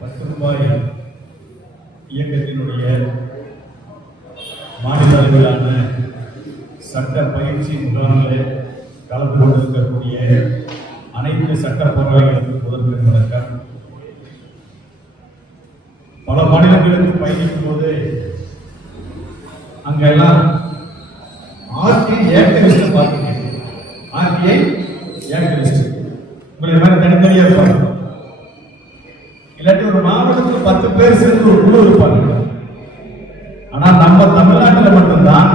ரூபாய் இயக்கத்தினுடைய மாநில அளவிலான சட்ட பயிற்சி முகாமில் கலந்து கொண்டிருக்கக்கூடிய அனைத்து சட்ட போராளிகளுக்கும் முதல்வர் வணக்கம். பல மாநிலங்களுக்கு பயணிக்கும் போது அங்கெல்லாம் ஆர்டிஐ ஏக்டிவிஸ்ட் பார்த்துருக்கேன். ஆர்டிஐ ஏக்டிவிஸ்ட் உங்களை மாதிரி தனித்தனியாக இருப்பாங்க. இல்லாட்டி ஒரு மாவட்டத்தில் 10 பேர் சேர்ந்து ஒரு குழு இருப்பாங்க. ஆனால் நம்ம தமிழ்நாட்டில் மட்டும்தான்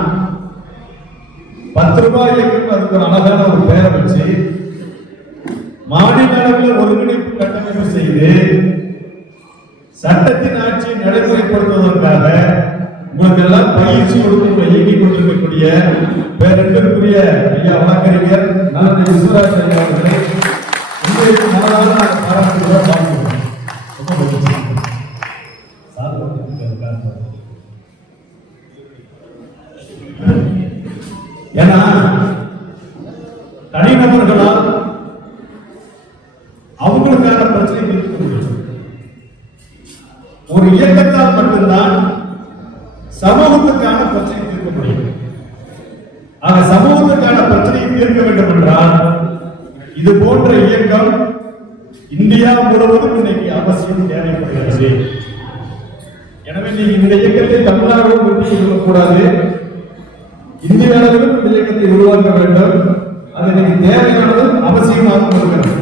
10 ரூபாய் இயக்கம் அதுக்கு ஒரு அழகான ஒரு பெயரை வச்சு மாநில அளவில் ஒருங்கிணைப்பு கட்டமைப்பு செய்து சட்டத்தின் ஆட்சியை நடைமுறைப்படுத்துவதற்காக உங்களுக்கு எல்லாம் பயிற்சி கொடுத்து இயங்கிக் கொண்டிருக்கக்கூடிய பேரன்பிற்குரிய ஐயா வழக்கறிஞர் நல்ல விஸ்வராஜ் ஐயா அவர்களை உங்களுக்கு மனதார பாராட்டுகிறோம். ஏன்னா தனிநபர்களால் அவங்களுக்கான பிரச்சனை தீர்க்க முடியும். ஒரு இயக்கத்தால் மட்டும்தான் சமூகத்துக்கான பிரச்சனை தீர்க்க முடியும். ஆக சமூகத்துக்கான பிரச்சனையை தீர்க்க வேண்டும் என்றால் இது போன்ற இயக்கம் இந்தியா முழுவதும் இன்னைக்கு அவசியம் தேவைப்படுகிறது. எனவே நீங்க இந்த இயக்கத்தை தமிழ்நாடு பற்றி சொல்லக்கூடாது, இந்திய அளவிலும் இந்த இயக்கத்தை உருவாக்க வேண்டும். அது இன்னைக்கு தேவையானது அவசியமாக இருக்கிறது.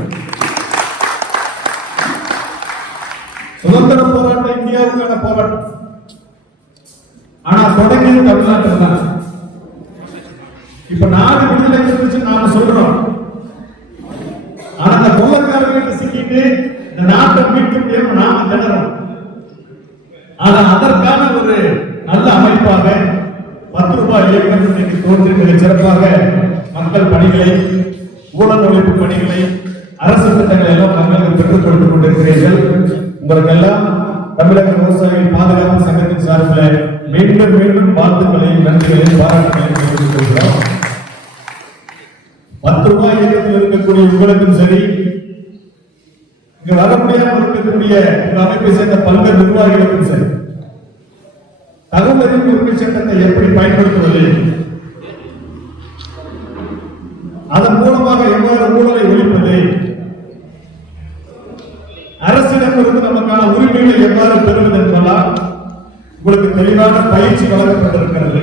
சுதந்திர போராட்டம் இந்தியாவுக்கான போராட்டம், ஆனா தொடங்கியது தமிழ்நாட்டில் தான். இப்ப நாடு விடுதலை குறித்து நாம சொல்றோம், ஆனா அந்த கொள்ளக்காரர்கிட்ட சிக்கிட்டு இந்த நாட்டை மீட்க முடியாம நாம திணறோம். ஆனா அதற்கான ஒரு நல்ல அமைப்பாக 10 ரூபாய் இயக்கம் இன்னைக்கு தோன்றிருக்கிறது. சிறப்பாக மக்கள் பணிகளை, ஊழல் ஒழிப்பு பணிகளை, அரசு திட்டங்களை எல்லாம் மக்களுக்கு பெற்றுக் கொடுத்துக் கொண்டிருக்கிறீர்கள். உங்களுக்கெல்லாம் தமிழக விவசாயிகள் பாதுகாப்பு சங்கத்தின் சார்பில் மீண்டும் மீண்டும் வாழ்த்துக்களையும் நன்றிகளையும் பாராட்டுகளையும் தெரிவித்துக் கொள்கிறோம். 10 ரூபாய் இயக்கத்தில் இருக்கக்கூடிய உங்களுக்கும் சரி, இங்கு வர முடியாமல் இருக்கக்கூடிய இந்த அமைப்பை சேர்ந்த பல்வேறு நிர்வாகிகளுக்கும் சரி, தகவல் அறிவு உரிமை சட்டத்தை எப்படி பயன்படுத்துவது, அதன் மூலமாக எவ்வாறு ஊழலை ஒழிப்பது, அரசிடம் இருந்து நமக்கான உரிமைகளை எவ்வாறு பெறுவது என்பதால் உங்களுக்கு தெளிவான பயிற்சி வழங்கப்பட்டிருக்கிறது.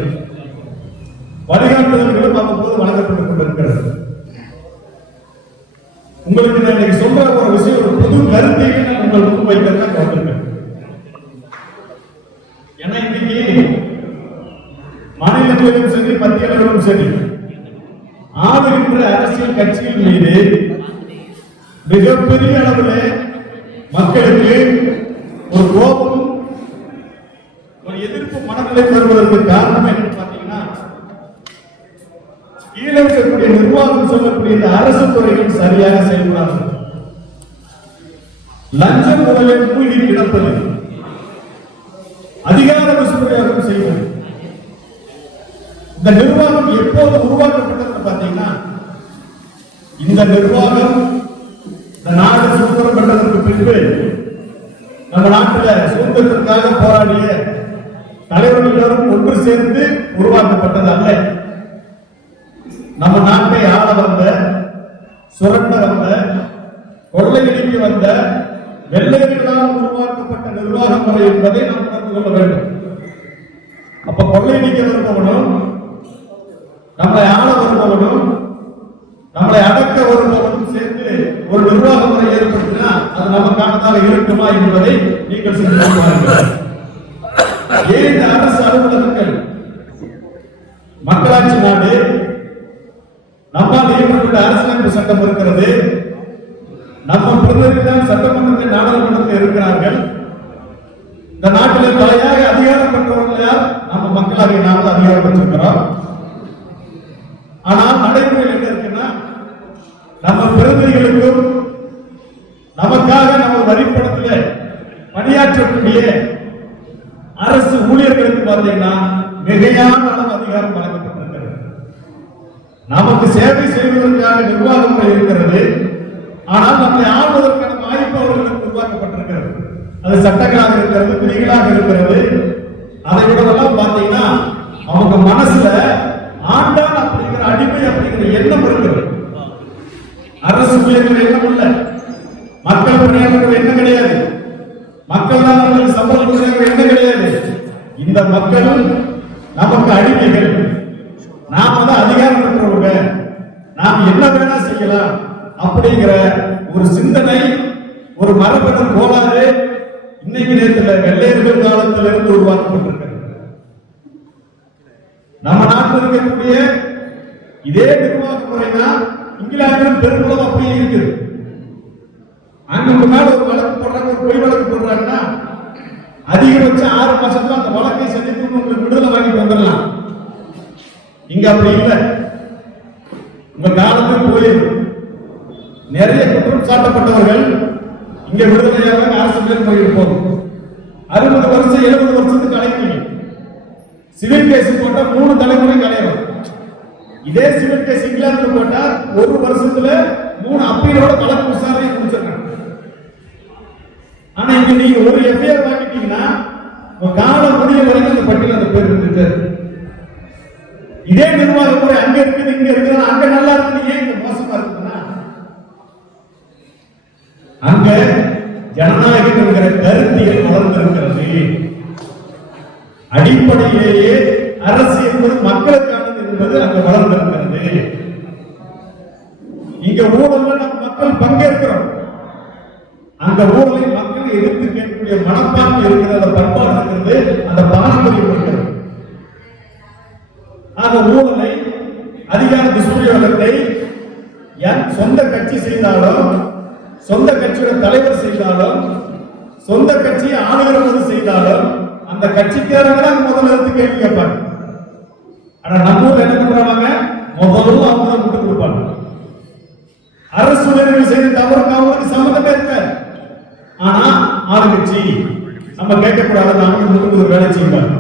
வழிகாட்டுதல்களும் அவ்வப்போது வழங்கப்பட்டுக் கொண்டிருக்கிறது. உங்களுக்கு நான் இன்னைக்கு சொல்ற ஒரு விஷயம், ஒரு பொது கருத்தையே நான் உங்களுக்கு வைக்கிறேன் வந்திருக்கேன். ஏன்னா இன்னைக்கு மாநிலத்திலும் சரி, மத்திய அளவிலும் சரி, ஆளுகின்ற அரசியல் கட்சியின் மீது மிகப்பெரிய அளவில் மக்களுக்கு ஒரு கோபம், ஒரு எதிர்ப்பு மனநிலை வருவதற்கு காரணம் என்னன்னு பாத்தீங்கன்னா, கீழே இருக்கக்கூடிய நிர்வாகம் சொல்லக்கூடிய இந்த அரசு துறைகள் சரியாக செயல்படாது, லஞ்சம் முதலில் மூழ்கி கிடப்பது, அதிகார வசூலியாகவும் செய்வது. இந்த நிர்வாகம் எப்போது உருவாக்கப்பட்டது பாத்தீங்கன்னா, இந்த நிர்வாகம் இந்த நாடு சுதந்திரம் பெற்றதற்கு பின்பு நம்ம நாட்டில் சுதந்திரத்திற்காக போராடிய தலைவர்களும் ஒன்று சேர்ந்து உருவாக்கப்பட்டது அல்ல. நம்ம நாட்டை ஆள வந்த, சுரண்ட வந்த, கொள்ளையடிக்க வந்த வெள்ளையர்களால் உருவாக்கப்பட்ட நிர்வாக முறை என்பதை நாம் உணர்ந்து கொள்ள வேண்டும். அப்ப கொள்ளையடிக்க வருபவனும், நம்மளை ஆள வருபவனும், நம்மளை அடக்க வருபவனும் சேர்ந்து ஒரு நிர்வாக முறை ஏற்படுத்தினா அது நமக்கானதாக இருக்குமா என்பதை நீங்கள் சிந்தித்து பாருங்கள். ஏன் இந்த அரசு அலுவலகங்கள், மக்களாட்சி நாடு, நம்மால் இயக்கப்பட்ட அரசியலமைப்பு சட்டம் இருக்கிறது, நம்ம பிரதிநிதிகள் தான் சட்டமன்றத்தில் நாடாளுமன்றத்தில் இருக்கிறார்கள். இந்த நாட்டில் தலையாக அதிகாரம் பெற்றவர்கள் யார்? நம்ம மக்களாக நாம அதிகாரம் பெற்றிருக்கிறோம். ஆனால் நடைமுறையில் என்ன இருக்குன்னா, நம்ம பிரதிநிதிகளுக்கும் நமக்காக நம்ம வரிப்பணத்தில் பணியாற்றக்கூடிய அரசு ஊழியர்களுக்கு பார்த்தீங்கன்னா மிகையான அளவு அதிகாரம் வழங்கப்பட்டிருக்கிறது. நமக்கு சேவை செய்வதற்காக நிர்வாகம் இருக்கிறது, ஆனால் நம்மை ஆள்வதற்கான வாய்ப்பு அவர்களுக்கு உருவாக்கப்பட்டிருக்கிறது. அது சட்டங்களாக இருக்கிறது, விதிகளாக இருக்கிறது. அதை விடவெல்லாம் பார்த்தீங்கன்னா அவங்க மனசுல ஆண்டான் அப்படிங்கிற அடிமை அப்படிங்கிற எண்ணம் இருக்கிறது. அரசு ஊழியர்கள் எண்ணம் இல்லை, மக்கள் பணியாளர்கள் எண்ணம் கிடையாது, மக்கள் தான் அவங்களுக்கு சம்பளம் கொடுக்கிற எண்ணம் கிடையாது. இந்த மக்கள் நமக்கு அடிமைகள், நாம தான் அதிகாரம் இருக்கிறவங்க, நாம் என்ன வேணா செய்யலாம் அப்படிங்கிற ஒரு சிந்தனை, ஒரு மரபணு கோளாறு இன்னைக்கு நேரத்தில் வெள்ளையர்கள் காலத்திலிருந்து உருவாக்கப்பட்டிருக்கிறது. நம்ம நாட்டில் இருக்கக்கூடிய இதே நிர்வாக முறை தான் இங்கிலாந்திலும் பெரும்பாலும் அப்படியே இருக்குது. அங்க முன்னாடி ஒரு வழக்கு போடுறாங்க, ஒரு பொய் வழக்கு போடுறாங்கன்னா அதிகபட்சம் 6 மாசத்துல அந்த வழக்கை சந்தித்து உங்களுக்கு விடுதலை வாங்கிட்டு வந்துடலாம். இங்க அப்படி இல்லை, உங்க காலத்தில் போயிடும். நிறைய குற்றம் சாட்டப்பட்டவர்கள் இங்க விடுதலையாக அரசு போயிட்டு போகும். 60 வருஷம் 70 வருஷத்துக்கு அழைப்பீங்க. சிவில் கேஸ் போட்டா 3 தலைமுறை கலையும். இதே சிவில் கேஸ் இங்கிலாந்து போட்டா 1 வருஷத்துல 3 அப்பீலோட வழக்கு விசாரணை முடிச்சிருக்காங்க. ஆனா இங்க நீங்க ஒரு எஃப்ஐஆர் வாங்கிட்டீங்கன்னா காலம் முடிய வரைக்கும் அந்த பட்டியல் அந்த பேர் இருந்துட்டு. இதே நிர்வாக முறை அங்க இருக்குது, இங்க இருக்குது. அங்க நல்லா இருக்குது, ஏன் இங்க மோசமா இருக்குதுன்னா அங்க ஜனநாயகம் என்கிற கருத்தியல் வளர்ந்திருக்கிறது. அடிப்படையிலேயே அரசு என்பது மக்களுக்கானது என்பது அங்க வளர்ந்திருக்கிறது. இங்க ஊழல்ல நம்ம மக்கள் பங்கேற்கிறோம். அந்த ஊழலை மக்கள் எதிர்த்து கேட்கக்கூடிய மனப்பான்மை இருக்கிற அந்த பண்பாடு இருக்கிறது, அந்த பாரம்பரியம் இருக்கிறது. அந்த ஊழலை, அதிகார துஷ்பிரயோகத்தை சொந்த கட்சி செய்தாலும், சொந்த கட்சியோட தலைவர் செய்தாலும், சொந்த கட்சியை ஆளுகிறவங்க செய்தாலும் அந்த கட்சிக்காரங்க தான் முதல்ல இருந்து கேள்வி கேட்பாங்க. ஆனா நம்ம ஊர்ல என்ன பண்றாங்க, முதல்ல அவங்க தான் விட்டு கொடுப்பாங்க. அரசு ஊழியர்கள் செய்த தவறுக்கு அவங்களுக்கு சம்மந்தமே இருக்க. ஆனா ஆளுங்கட்சி நம்ம கேட்கக்கூடாது, அவங்க ஒரு வேலை செய்வாங்க.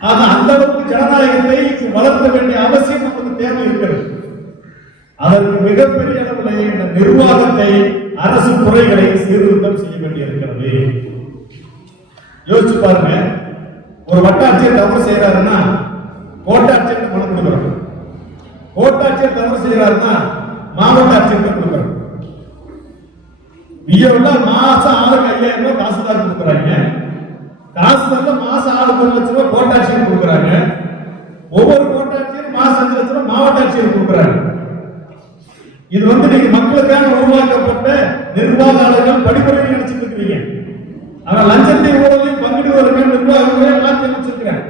ஆக அந்த அளவுக்கு ஜனநாயகத்தை வளர்த்த வேண்டிய அவசியம் நமக்கு தேவை இருக்கிறது. அதற்கு மிகப்பெரிய அளவில் இந்த நிர்வாகத்தை, அரசு துறைகளை சீர்திருத்தம் செய்ய வேண்டியிருக்கிறது. யோசிச்சு பாருங்க, ஒரு வட்டாட்சியர் தவறு செய்யறாருன்னா கோட்டாட்சியர் மனு கொடுக்கிறோம், கோட்டாட்சியர் தவறு செய்யறாருன்னா மாவட்ட ஆட்சியர் கொடுக்கிறோம். மாசம் ஆளுக்கு 5000 ரூபாய் காசுதார் கொடுக்குறாங்க, காசுதார்ல மாசம் ஆளுக்கு 1 லட்சம் ரூபாய் கோட்டாட்சியர் கொடுக்குறாங்க. ஒவ்வொரு கோட்டாட்சியரும் மாசம் 5 லட்சம் ரூபாய் மாவட்ட ஆட்சியர் கொடுக்குறாங்க. இது நீங்க மக்களுக்காக உருவாக்கப்பட்ட நிர்வாகாளர்கள் படிப்படியாக நினைச்சிட்டு இருக்கீங்க. ஆனா லஞ்சத்தை ஊழலையும் பங்கிடுவதற்கான நிர்வாகங்களை எல்லாம் தெரிவிச்சிருக்கிறாங்க.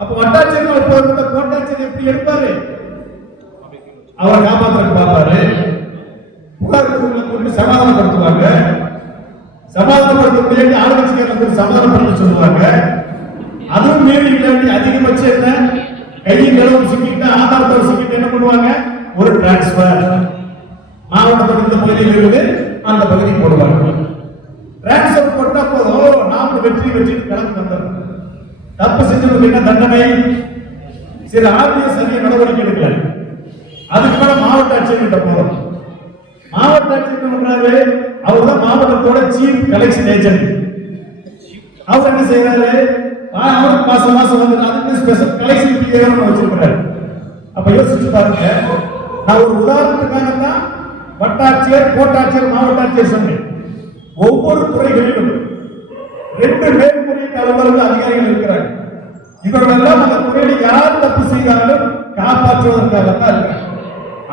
அப்ப வட்டாட்சியர் கோட்டாட்சியர் எப்படி எடுப்பாரு? அவர் காப்பாற்ற பார்ப்பாரு, புகார் கொண்டு சமாதானப்படுத்துவாங்க. சமாதானப்படுத்த முடியாது, ஆளுங்கட்சிக்காரங்க சமாதானப்படுத்த சொல்லுவாங்க. அதுவும் மீறி இல்லாட்டி அதிகபட்சம் என்ன, கையில் நிலவு சிக்கிட்டு ஆதாரத்தோட சிக்கிட்டு என்ன பண்ணுவாங்க, ஒரு டிரான்ஸ்பர் மாவட்டத்தில் இந்த பகுதியில் இருந்து அந்த பகுதி போடுவாங்க. டிரான்ஸ்பர் போட்டா போதும், நாம வெற்றி கணக்கு வந்துடும். தப்பு செஞ்சவங்களுக்கு என்ன தண்டனை? சில ஆர்டிஎஸ் சரியா நடவடிக்கை எடுக்கல, அதுக்கு மேல மாவட்ட ஆட்சியர் கிட்ட போறோம். மாவட்ட ஆட்சியர் பண்றாரு, அவர் தான் மாவட்டத்தோட சீஃப் கலெக்ஷன் ஏஜென்ட். அவர் என்ன செய்யறாரு, அவருக்கு மாசம் வந்து அதுக்கு ஸ்பெஷல் கலெக்ஷன் வச்சிருக்கிறாரு. அப்ப யோசிச்சு பாருங்க, நான் ஒரு உதாரணத்துக்காகத்தான் வட்டாட்சியர், கோட்டாட்சியர், மாவட்ட ஆட்சியர் சொன்னேன். ஒவ்வொரு துறைகளிலும் 2 மேல்முறையீட்டு அலுவலர்கள் அதிகாரிகள் இருக்கிறாங்க. இவர்களெல்லாம் அந்த துறையில் யார் தப்பு செய்தாலும் காப்பாற்றுவதற்காகத்தான் இருக்காங்க.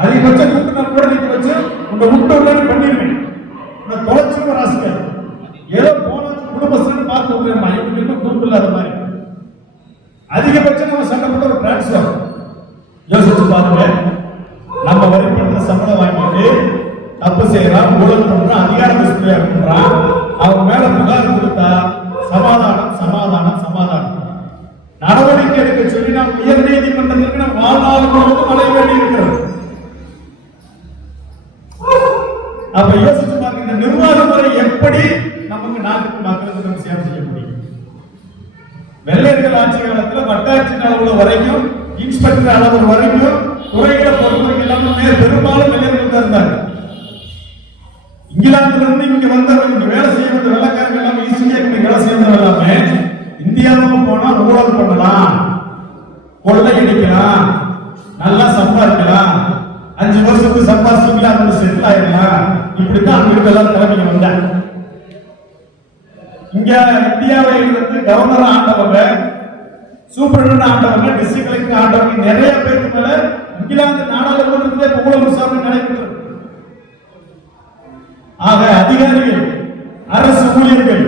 அதிகபட்சம் கூட்டு கூட நீங்க வச்சு உங்க முட்டை பண்ணிருக்கேன், தொலைச்சு ராசிக்க ஏதோ போன குடும்பஸ்தான் பார்த்து குடும்பம் இல்லாத மாதிரி. அதிகபட்சம் நம்ம சட்டப்பட்ட ஒரு டிரான்ஸ்பர் யோசிச்சு பாருங்க. நம்ம வரிப்பணத்தை சம்பளம் வாங்கிட்டு தப்பு செய்யறான், ஊழல் பண்றான், அதிகார துஷ்பிரயோகம் பண்றான், அவங்க மேல புகார் கொடுத்தா சமாதானம் சமாதானம் சமாதானம் நடவடிக்கை எடுக்க சொல்லி நாம் உயர் நீதிமன்றத்திற்கு நாம் வாழ்நாள் முழுவதும் அடைய வேண்டி இருக்கிறது. அப்ப யோசிச்சு பாருங்க, இந்த நிர்வாக முறை எப்படி நமக்கு நாட்டுக்கு மக்களுக்கு நம்ம சேவை செய்ய முடியும்? வெள்ளையர்கள் ஆட்சி காலத்துல வட்டாட்சி அளவுல வரைக்கும், இன்ஸ்பெக்டர் அளவு வரைக்கும் துறைகளை பொறுத்தவரைக்கும் எல்லாமே பெரும்பாலும் வெள்ளையர்கள் தான் இருந்தாங்க. இங்கிலாந்துல இருந்து இங்க வந்தவங்க வேலை அவகாசம் அது செட்டில் ஆயிடலாம். இப்படித்தான் அங்கிருந்து எல்லாம் கிளம்பிங்க வந்தாங்க. இங்க இந்தியாவை கவர்னர் ஆண்டவங்க, சூப்பரண்ட் ஆண்டவங்க, டிஸ்ட்ரிக்ட் கலெக்டர் ஆண்டவங்க நிறைய பேருக்கு மேல இங்கிலாந்து நாடாளுமன்றத்திலே ஊழல் விசாரணை நடைபெற்றது. ஆக அதிகாரிகள், அரசு ஊழியர்கள்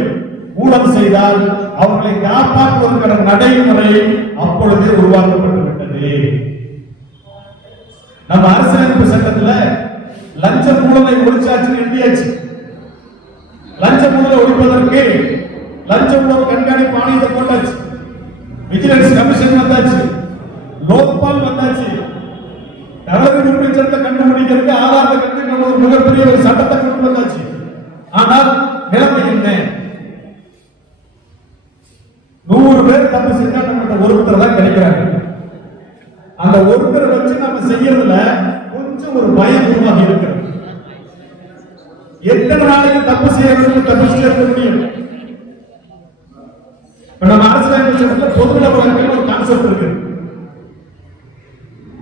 ஊழல் செய்தால் அவர்களை காப்பாற்றுவதற்கான நடைமுறை அப்பொழுதே உருவாக்கப்பட்டு விட்டது. நம்ம அரசியலமைப்பு சட்டத்துல லஞ்ச ஊழலை ஒழிச்சாச்சு, எழுதியாச்சு. லஞ்ச ஊழலை ஒழிப்பதற்கு லஞ்ச ஊழல் கண்காணிப்பு ஆணையத்தை போட்டாச்சு, விஜிலன்ஸ் கமிஷன் வந்தாச்சு, லோக்பால் வந்தாச்சு. தவறு நிரூபிச்சத்தை கண்டுபிடிக்கிறதுக்கு ஆதாரத்தை கண்டுபிடிக்க ஒரு மிகப்பெரிய ஒரு சட்டத்தை கொண்டு வந்தாச்சு. ஆனால் நிலைமை என்ன? 100 பேர் தப்பு செஞ்சா நம்ம ஒருத்தர் தான் கிடைக்கிறாங்க. அந்த ஒருத்தரை வச்சு நம்ம செய்யறதுல கொஞ்சம் ஒரு பயம் உருவாகி இருக்கிறது. எத்தனை நாளைக்கு தப்பு செய்யறதுக்கு தப்பிச்சுட்டே இருக்க முடியும்? நம்ம அரசியலமைப்பு சட்டத்துல பொதுநல வழக்குகள் ஒரு கான்செப்ட் இருக்கு.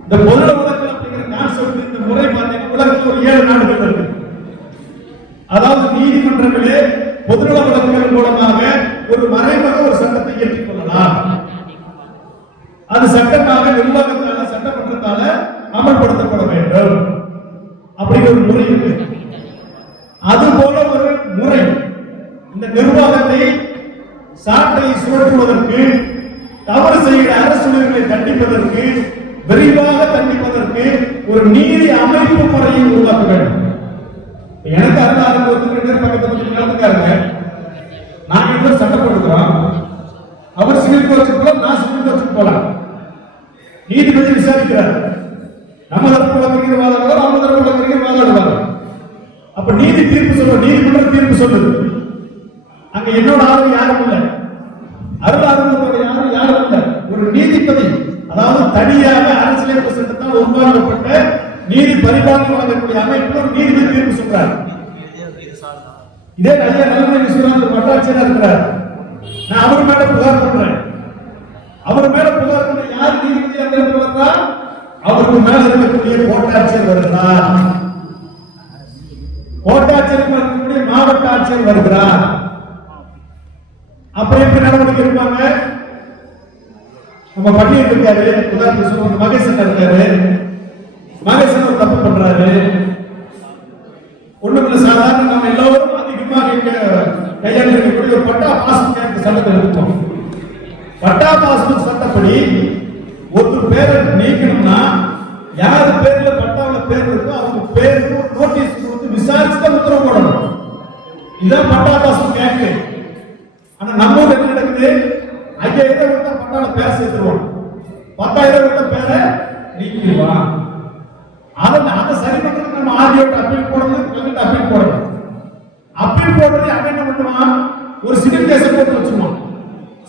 இந்த பொதுநல வழக்குகள் அப்படிங்கிற கான்செப்ட் இந்த முறை பார்த்தீங்கன்னா உலகத்தில் ஒரு 7 நாடுகள் இருக்கு. அதாவது நீதிமன்றங்களே பொதுநல வழக்குகள் மூலமாக ஒரு மறைமுக ஒரு சட்டத்தை ஏற்றுக் கொள்ளலாம். அது சட்டமாக நிர்வாகத்தால சட்டமன்றத்தால அமல்படுத்தப்பட வேண்டும் அப்படிங்கிற ஒரு முறை இருக்கு. அது போல ஒரு முறை இந்த நிர்வாகத்தை சாட்டை சுழற்றுவதற்கு, தவறு செய்கிற அரசு ஊழியர்களை தண்டிப்பதற்கு, விரைவாக தண்டிப்பதற்கு ஒரு நீதி அமைப்பு முறையை உருவாக்க வேண்டும். எனக்கு அருளாளர் பக்கத்தில் நடந்துக்காருங்க, நாங்க இன்னும் சட்டம் கொடுக்கிறோம். அவர் சிவில் கோர்ட்டுக்கு போலாம், நான் சிவில் கோர்ட்டுக்கு போலாம். நீதிபதி விசாரிக்கிறார். நம்ம தரப்பு வழக்கறிஞர் வாதாடுவார், அவங்க தரப்பு வழக்கறிஞர் வாதாடுவார். அப்ப நீதி தீர்ப்பு சொல்லுவோம், நீதிமன்றம் தீர்ப்பு சொல்லுது. அங்க என்னோட ஆளும் யாரும் இல்லை, அருளாளர்களோட யாரும் இல்லை. ஒரு நீதிபதி, அதாவது தனியாக அரசியலமைப்பு சட்டத்தால் உருவாக்கப்பட்ட நீதி பரிபாலனை வழங்கக்கூடிய அமைப்பு ஒரு நீதிபதி தீர்ப்பு சொல்றார். இதே ஐயா நல்ல விஸ்வநாதன் வட்டாட்சியரா இருக்கிறார். நான் அவர் மேல புகார் பண்றேன். அவர் மேல புகார் பண்ண யார் நீதிபதியா இருக்கிறதா? அவருக்கு மேல இருக்கக்கூடிய கோட்டாட்சியர் வருகிறார், கோட்டாட்சியருக்கு இருக்கக்கூடிய மாவட்ட ஆட்சியர் வருகிறார். அப்ப எப்படி நடவடிக்கை எடுப்பாங்க? நம்ம பண்ணிட்டு இருக்காரு, உதாரணத்துக்கு சொல்லுங்க, மகேசன் இருக்காரு. மகேசன் ஒரு தப்பு பண்றாரு. ஒண்ணுமில்ல, சாதாரண நம்ம எல்லோரும் அதிகமாக கையாள இருக்கக்கூடிய ஒரு பட்டா பாஸ்புக் சட்டத்தை எடுத்தோம். பட்டா பாஸ்புக் சட்டப்படி ஒரு பேரை நீக்கணும்னா யார் பேர்ல பட்டாவில் பேர் இருக்கோ அவங்க பேருக்கு ஒரு நோட்டீஸ் கொடுத்து விசாரிச்சு தான் உத்தரவு போடணும். இதான் பட்டா பாஸ்புக் ஆக்ட். ஆனா நம்ம ஊர்ல என்ன நடக்குது? 5000 ரூபாய் பட்டால பேர் சேர்த்துருவோம், 10,000 ரூபாய் பேரை நீக்கிடுவான். அதை சரி பண்றதுக்கு நம்ம ஆர்டிஓ அப்பீல் போடணும், கலெக்டர் அப்பீல் போடணும். அப்பீல் போடுறது அவன் என்ன பண்ணுவான்? ஒரு சிவில் கேஸ் போட்டு வச்சுருவான்.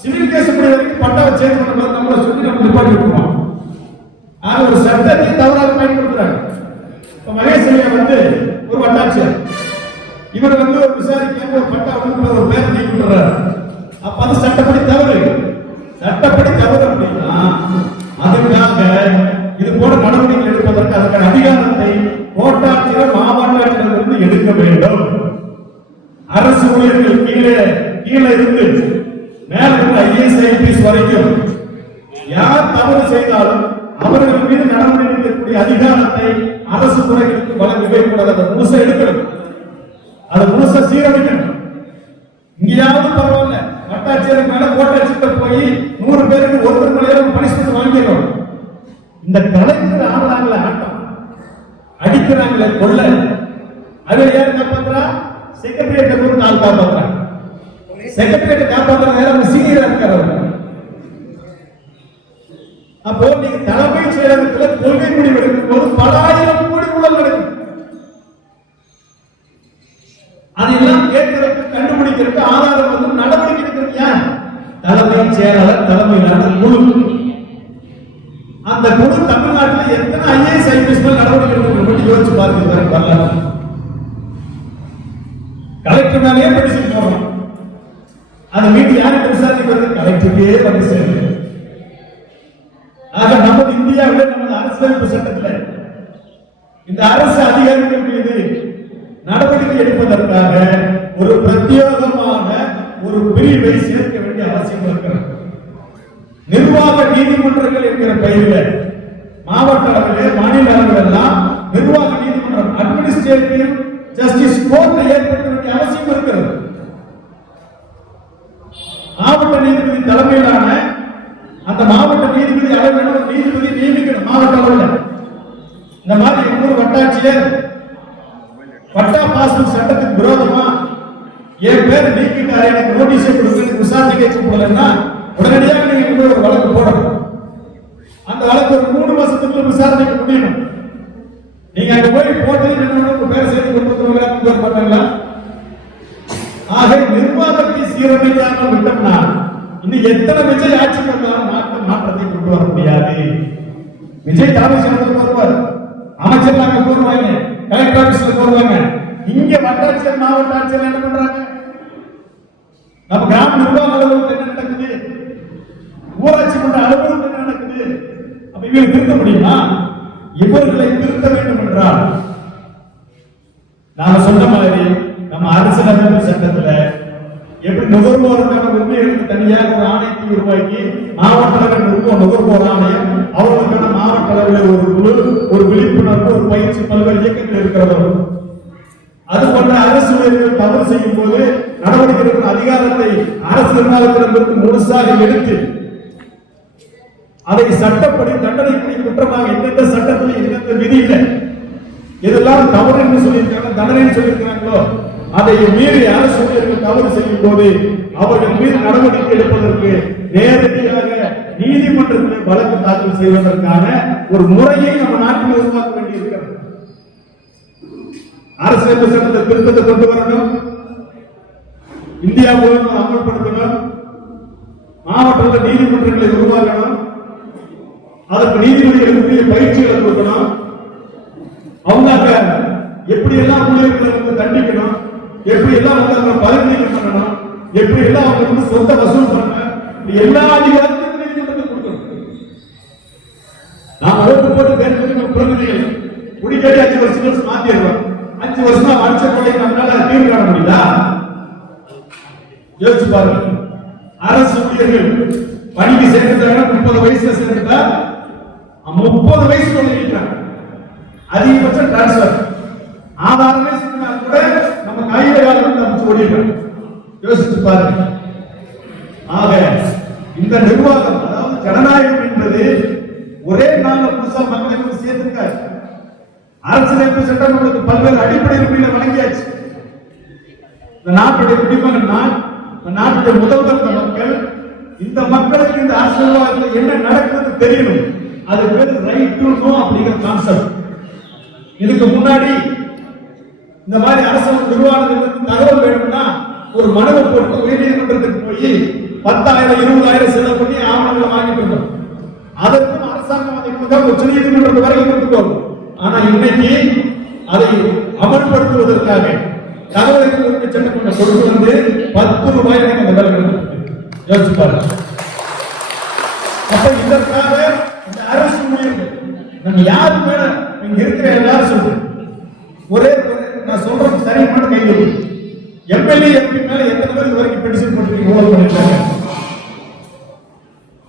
சிவில் கேஸ் வரைக்கும் பட்டாவை சேஞ்ச் பண்ண நம்மளை சொல்லி நம்ம ரிப்போர்ட் கொடுப்போம். ஆனா ஒரு சட்டத்தை தவறாக பயன்படுத்துறாங்க. இப்ப மகேஸ்வரியா ஒரு வட்டாட்சியர், இவர் ஒரு விசாரிக்க ஒரு பட்டா ஒரு பேரை நீக்கி விடுறாரு. அப்ப அது சட்டப்படி தவறு. சட்டப்படி தவறு அப்படின்னா அதுக்காக இது போல நடவடிக்கை எடுப்பதற்கு அதற்கான அதிகாரத்தை கோட்டாட்சியர் மாவட்ட ஆட்சியரிடமிருந்து எடுக்க வேண்டும். அரசு ஊழியர்கள் கீழே இருந்து மேல இருந்து ஐஏஎஸ் ஐபிஎஸ் வரைக்கும் யார் தவறு செய்தாலும் அவர்கள் மீது நடவடிக்கை எடுக்கக்கூடிய அதிகாரத்தை அரசு துறைகளுக்கு வழங்கவே கூடாது. அதை முழுசா எடுக்கணும், அதை முழுசா சீரமைக்கணும். இங்கேயாவது பரவாயில்ல, வட்டாட்சியருக்கு மேல கோட்டாட்சியர் போய் 100 பேருக்கு ஒருத்தர் மேலே பனிஷ்மெண்ட் வாங்கிடணும். இந்த கலெக்டர் ஆடுறாங்களே ஆட்டம், அடிக்கிறாங்களே கொள்ள, அதை யார் காப்பாற்றுறா? செக்ரட்டரியேட்டை கொடுத்து ஆள் காப்பாற்றுறாங்க. செக்ரட்டரியேட்டை காப்பாற்றுற நேரம் சீனியரா இருக்கிறவங்க. அப்போ நீங்க தலைமை செயலகத்தில் கொள்கை முடிவு எடுக்கும் போது பல ஆயிரம் கோடி ஊழல் நடக்கும். அதெல்லாம் கேட்கறதுக்கு, கண்டுபிடிக்கிறதுக்கு, ஆதாரம் நடவடிக்கை எடுக்கிறது யார்? தலைமை செயலாளர் தலைமையிலான குழு. அந்த குழு தமிழ்நாட்டில் எத்தனை ஐஏஎஸ் ஐபிஎஸ் நடவடிக்கை எடுக்கணும் யோசிச்சு பார்த்து வரல. கலெக்டர் மேலேயே பெட்டிஷன் போடணும். அந்த வீட்டு யாருக்கு விசாரிக்க வருது? கலெக்டருக்கே வந்து சேருது. ஆக நமது இந்தியாவில் நமது அரசியலமைப்பு சட்டத்தில் இந்த அரசு அதிகாரிகள் மீது நடவடிக்கை எடுப்பதற்காக ஒரு பிரத்யேகமான ஒரு பிரிவை சேர்க்க வேண்டிய அவசியம் இருக்கிறது. நிர்வாக நீதிமன்றங்கள் என்கிற பெயரில் மாவட்ட அளவிலே மாநில அளவில் எல்லாம் நிர்வாக நீதிமன்றம் அட்மினிஸ்ட்ரேட்டிவ் ஜஸ்டிஸ் கோர்ட் ஏற்படுத்த வேண்டிய அவசியம் இருக்கிறது. மாவட்ட நீதிபதி தலைமையிலான அந்த மாவட்ட நீதிபதி அளவில் ஒரு நீதிபதி நியமிக்கணும். மாவட்ட அளவில் இந்த மாதிரி இன்னொரு வட்டாட்சியர் பட்டா பாஸ்போர்ட் சட்டத்துக்கு விரோதமா என் பேர் நீக்கிட்டாரு, எனக்கு நோட்டீஸ் கொடுத்து விசாரணைக்கு கூப்பிடலன்னா உடனடியாக நீங்க ஒரு வழக்கு போடணும். அந்த வழக்கு ஒரு 3 மாசத்துக்குள்ள விசாரணைக்கு முடியணும். நீங்க அங்க போய் போட்டு உங்க பேர் சேர்த்து கொடுத்து பண்ணல. ஆக நிர்வாகத்தை சீரமைக்காமல் விட்டோம்னா இன்னும் எத்தனை விஜய் ஆட்சிக்கு வந்தாலும் மாற்றத்தை கொண்டு வர முடியாது. விஜய் தலைமை வருவார், அமைச்சர் அங்க போடுவாங்க, கலெக்டர் ஆபீஸ்ல போடுவாங்க. இங்க வட்டாட்சியர் மாவட்ட ஆட்சியர் என்ன பண்றாங்க? நம்ம கிராம நிர்வாக அலுவலகத்தில் என்ன நடக்குது, ஊராட்சி மன்ற அலுவலகத்தில் என்ன நடக்குது? அப்ப இவங்க திருத்த முடியுமா? இவர்களை திருத்த வேண்டும் என்றால் நாம சொன்ன மாதிரி நம்ம அரசியலமைப்பு சட்டத்துல எப்படி நுகர்வோருக்கான உரிமைகளுக்கு தனியாக ஒரு ஆணையத்தை உருவாக்கி மாவட்ட அளவில் நுகர்வோர் ஆணையம், அவர்களுக்கான மாவட்ட அளவில் ஒரு குழு, ஒரு விழிப்புணர்வு, ஒரு பயிற்சி, பல்வேறு இயக்கங்கள் இருக்கிறதோ அது போன்ற அரசு ஊழியர்கள் தவறு செய்யும் போது நடவடிக்கை எடுக்கும் அதிகாரத்தை அரசு நிர்வாகத்திடமிருந்து முழுசாக எடுத்து அதை சட்டப்படி தண்டனைக்குரிய குற்றமாக எந்தெந்த சட்டத்தில் எந்தெந்த விதியில இதெல்லாம் தவறு என்று சொல்லியிருக்காங்க, தண்டனை சொல்லியிருக்கிறாங்களோ அதை மீறி அரசு ஊழியர்கள் தவறு செய்யும் போது அவர்கள் மீது நடவடிக்கை எடுப்பதற்கு நேரடியாக நீதிமன்றத்தில் வழக்கு தாக்கல் செய்வதற்கான ஒரு முறையை நம்ம நாட்டில் உருவாக்க வேண்டியிருக்கிறது. அரசியல் சட்டத்தை திருத்தத்தை கொண்டு வரணும், இந்தியா முழுவதும் அமல்படுத்தணும், மாவட்ட நீதிமன்றங்களை உருவாக்கணும், அதற்கு நீதிபதிகளுக்கு பயிற்சிகளை கொடுக்கணும், அவங்க எப்படி எல்லாம் ஊழியர்களை தண்டிக்கணும், எப்படி எல்லாம் பதவி பண்ணணும், எப்படி எல்லாம் அவங்க சொந்த வசூல் பண்ண எல்லா அதிகாரத்தையும் நீதிமன்றத்தை கொடுக்கணும். நாம ஓட்டு போட்டு தேர்ந்தெடுக்கும் பிரதிநிதிகள் குடிக்கடி 5 வருஷம் மாத்திடுறோம். 5 வருஷமா வளர்ச்சி கொலை நம்மளால தீர்வு காண முடியுதா? யோசிச்சு பாருங்க. அரசு ஊழியர்கள் பணிக்கு சேர்ந்துட்டாங்க, 30 வயசுல சேர்ந்துட்டா 30 வயசு சொல்லிட்டாங்க. அதிகபட்சம் டிரான்ஸ்பர் ஆதாரமே சொன்னா கூட நம்ம கையில காலம் நம்ம ஓடிடுறோம். யோசிச்சு பாருங்க. ஆக இந்த நிர்வாகம், அதாவது ஜனநாயகம் என்பது ஒரே நாள்ல புதுசா மக்களுக்கு சேர்த்திருக்காரு. அரசியலமைப்பு சட்டம் நமக்கு பல்வேறு அடிப்படை உரிமைகளை வழங்கியாச்சு. இந்த நாட்டுடைய குடிமகன், நாட்டுடைய முதல்வர் மக்கள், இந்த மக்களுக்கு இந்த அரசியல் என்ன நடக்குது தெரியணும். அது பேர் ரைட் டு நோ அப்படிங்கிற கான்செப்ட். இதுக்கு முன்னாடி இந்த மாதிரி அரசு நிர்வாகங்களுக்கு தகவல் வேணும்னா ஒரு மனுவை போட்டு உயர்நீதிமன்றத்துக்கு போய் 10,000 20,000 செலவு பண்ணி ஆவணங்களை வாங்கிட்டு இருந்தோம். அதற்கும் அரசாங்கம் அதை முதல் உச்ச நீதிமன்றத்து வரைக்கும் கொடுத்துட்டோம். ஆனா இன்னைக்கு அதை அமல்படுத்துவதற்காக தகவல் உரிமை சட்டம் கொண்டு வந்து 10 ரூபாய் அந்த வேலை யோசிச்சு பாருங்க. அப்ப இதற்காக இந்த அரசு ஊழியர்கள் நம்ம யாரு மேல இங்க இருக்கிற எல்லாரும் சொல்றேன், ஒரே நான் சொல்றது சரியான கைது. எம்எல்ஏ எம்பி மேல எத்தனை பேர் வரைக்கும் பெட்டிஷன் போட்டு ஊழல் பண்ணிருக்காங்க?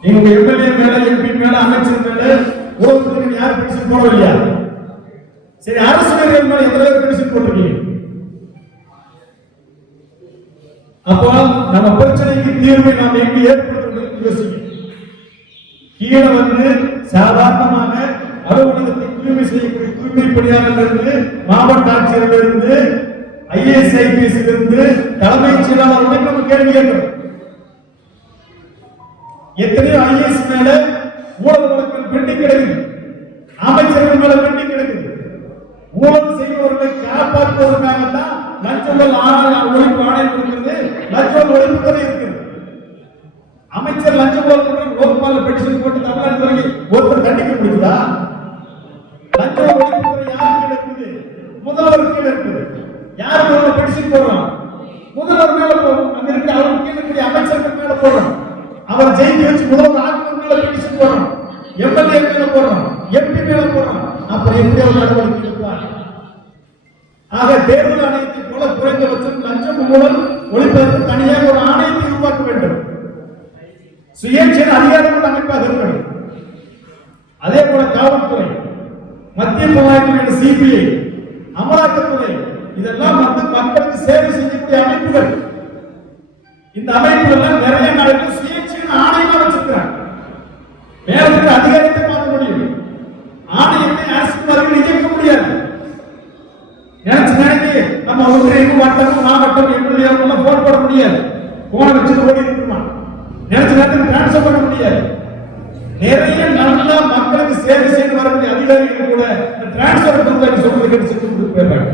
நீங்க எம்எல்ஏ மேல, எம்பி மேல, அமைச்சர் மேல ஊழல் பண்ணி யாரும் பெட்டிஷன் போடவில்லையா? சரி, அரசு ஊழியர்கள் மேல எத்தனை பேர் பெட்டிஷன் போட்டிருக்கீங்க? அப்போ நம்ம பிரச்சனைக்கு தீர்வை நாம் எங்க ஏற்படுத்தணும் யோசிக்க. கீழே வந்து சாதாரணமாக அலுவலகத்தை தூய்மை செய்யக்கூடிய தூய்மை பணியாளர்கள் இருந்து, மாவட்ட ஆட்சியர்கள் இருந்து, IAS IPS இருந்து, தலைமைச் செயலாளர் நம்ம கேள்வி கேட்கிறோம். எத்தனையோ IAS மேல ஊழல் வழக்குகள் பெண்டிங் கிடக்குது, அமைச்சர்கள் மேல பெண்டிங் கிடக்குது. ஊழல் செய்பவர்களை காப்பாற்றுவதற்காகத்தான் லஞ்ச ஒழிப்பு ஆணையம் கொடுக்கிறது, லஞ்ச ஒழிப்பு இருக்குது. அமைச்சர் லஞ்ச ஊழல் லோக்பால பெட்டிஷன் போட்டு தமிழ்நாடு வரைக்கும் ஒருத்தர் தண்டிக்க முடியுதா? லஞ்ச ஒழிப்புத்துறை யாருக்கு இருக்குது? முதல்வருக்கு கீழே இருக்குது. யார் மேல பெட்டிஷன் போடுறோம்? முதல்வர் மேல போடுறோம். அங்க இருக்க அவருக்கு கீழே இருக்கிற அமைச்சர்கள் மேல போடுறோம். அவர் ஜெயிச்சு வச்சு முதல்வர் ஆட்கள் மேல பெட்டிஷன் போடுறோம். எம்எல்ஏ மேல போடுறோம், MP மேல போடுறோம். அப்புறம் எப்படி ஒரு நடவடிக்கை எடுப்பார்? ஆக தேர்தல் ஆணையத்தை போல குறைந்தபட்சம் லஞ்சம் ஊழல் ஒழிப்பதற்கு தனியாக ஒரு ஆணையத்தை உருவாக்க வேண்டும். சுயேட்சை அதிகாரங்கள் அமைப்பாக இருக்கணும். அதே போல காவல்துறை, மத்திய புலனாய்வு, சிபிஐ, அமலாக்கத்துறை, இதெல்லாம் மக்களுக்கு சேவை செய்யக்கூடிய அமைப்புகள். இந்த அமைப்புகள் நிறைய நாடுகள் சுயேட்சை ஆணையமா வச்சிருக்கிறாங்க. மேலிருக்கிற அதிகாரத்தை மாற்ற முடியும், ஆணையத்தை அரசு இயக்க முடியாது. நினைச்சு நம்ம ஒன்றியம் வட்டம் மாவட்டம் எப்படி போன் போட முடியாது. போன வச்சு ஓடி இருக்குமா, நினைச்ச நேரத்தில் டிரான்ஸ்பர் பண்ண முடியாது. நிறைய நல்லா மக்களுக்கு சேவை செய்து வரக்கூடிய அதிகாரிகள் கூட டிரான்ஸ்பர் சொல்றது கிடைச்சு போயிடுறாங்க.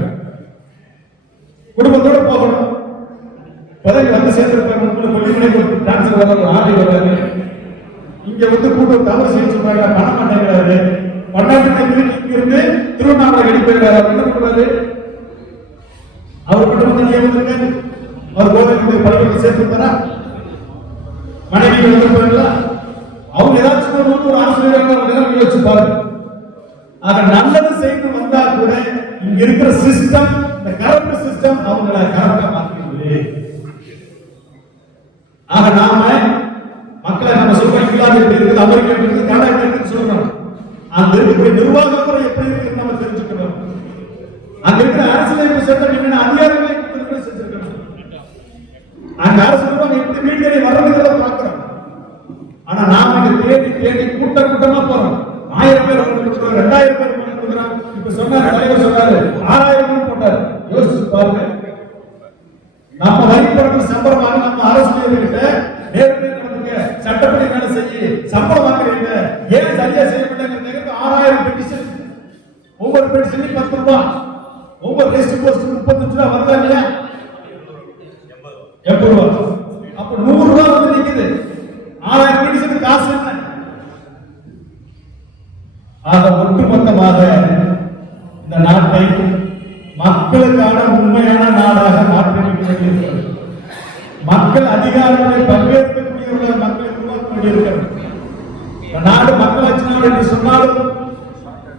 குடும்பத்தோட போகணும், பதவி வந்து சேர்ந்து டிரான்ஸ்பர் வர ஆணை வராது. இங்க கூட்டம் தவறு செய்ய சொல்றாங்க, பணம் மாட்டேங்கிறாரு. பன்னாட்டு இருந்து திருவண்ணாமலை கடி போயிடுறாரு. என்ன பண்றாரு? அவர் குடும்பத்தில் நியமித்திருக்காரு. அவர் கோவிலுக்கு பள்ளிகளுக்கு சேர்த்துட்டாரா? மனைவி எழுதுறாங்களா? அவங்க ஏதாச்சும் ஒரு ஆசிரியர்கள் யோசிச்சு பாருங்க. ஆக நல்லது செய்து வந்தா கூட இங்க இருக்கிற சிஸ்டம், இந்த கரப்ட் சிஸ்டம் அவங்களை கரப்டா மாத்திடுது. ஆக நாம மக்களை நம்ம சொல்றோம், இங்கிலாந்து எப்படி இருக்குது, அமெரிக்கா எப்படி இருக்குது, கனடா எப்படி இருக்குன்னு சொல்றோம். அங்க இருக்கக்கூடிய நிர்வாக முறை எப்படி இருக்குன்னு நம்ம தெரிஞ்சுக்கணும். அங்க இருக்கிற அரசியலமைப்பு சட்டம் என்னென்ன அதிகாரங்களை செஞ்சிருக்கணும். அங்க அரசு எப்படி மீடியா வர்றதுங்கிறத பார்க்கிறோம். ஆனா நாம இங்க தேடி தேடி கூட்டமா போறோம். 1000 பேர் கொடுக்குறோம், 2000 பேர் கொடுக்குறோம். இப்ப சொன்னாரு தலைவர் சொன்னாரு 6000 போட்டாரு. யோசிச்சு பாருங்க. நம்ம வரிப்படத்தில் சம்பளமாக நம்ம அரசியல்கிட்ட நேரடியாக நடந்துங்க, சட்டப்படி வேலை செய்ய சம்பளம் வாங்குறீங்க, ஏன் சரியா செய்ய முடியல? 6000 பெட்டிஷன், ஒவ்வொரு பெட்டிஷனும் 10 ரூபாய், ஒவ்வொரு ரெஜிஸ்டர் போஸ்ட் 35 ரூபாய் வருதா இல்லையா? 80 ரூபாய். அப்ப 100 ரூபாய் வந்து நிக்குது. 6000 பெட்டிஷன் காசு என்ன? ஆக ஒட்டுமொத்தமாக இந்த நாட்டை மக்களுக்கான உண்மையான நாடாக மாற்றியிருக்கிறது. மக்கள் அதிகாரங்களை பங்கேற்கக்கூடியவர்கள் மக்களை உருவாக்க வேண்டியிருக்கிறது. நாடு மக்களாட்சி என்று சொன்னாலும்